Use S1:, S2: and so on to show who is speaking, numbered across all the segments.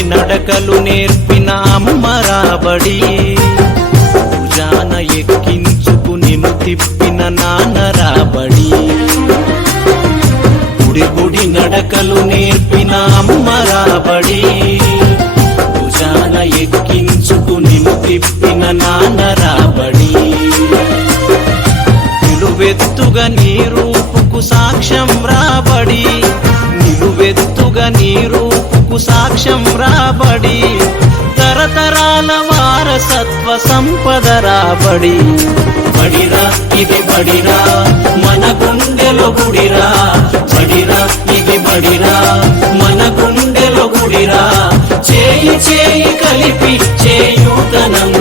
S1: నడకలు నేర్పిన అమ్మ రాబడి భుజాన ఎక్కించుకు నిన్ను తిప్పిన నాన్న రాబడి. గుడి గుడి నడకలు నేర్పిన అమ్మ రాబడి భుజాన ఎక్కించుకు నిన్ను తిప్పిన నాన్న రాబడి. నిలువెత్తుగా నీ రూపుకు సాక్ష్యం రాబడి. నిలువెత్తుగా నీ రూపుకు సాక్ష్యం రాబడి తరతరాల వారసత్వ సంపద రాబడి. బడిరా ఇది బడిరా మన గుండెలో గుడిరా. బడిరా ఇది బడిరా మన గుండెలో గుడిరా. చేయి చేయి కలిపి చేయూతనందించరా.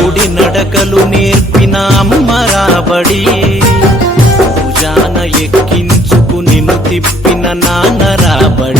S1: గుడి నడకలు నేర్పినామ్మ రాబడి భుజాన ఎక్కించుకు నిన్ను తిప్పిన నాన్న రాబడి.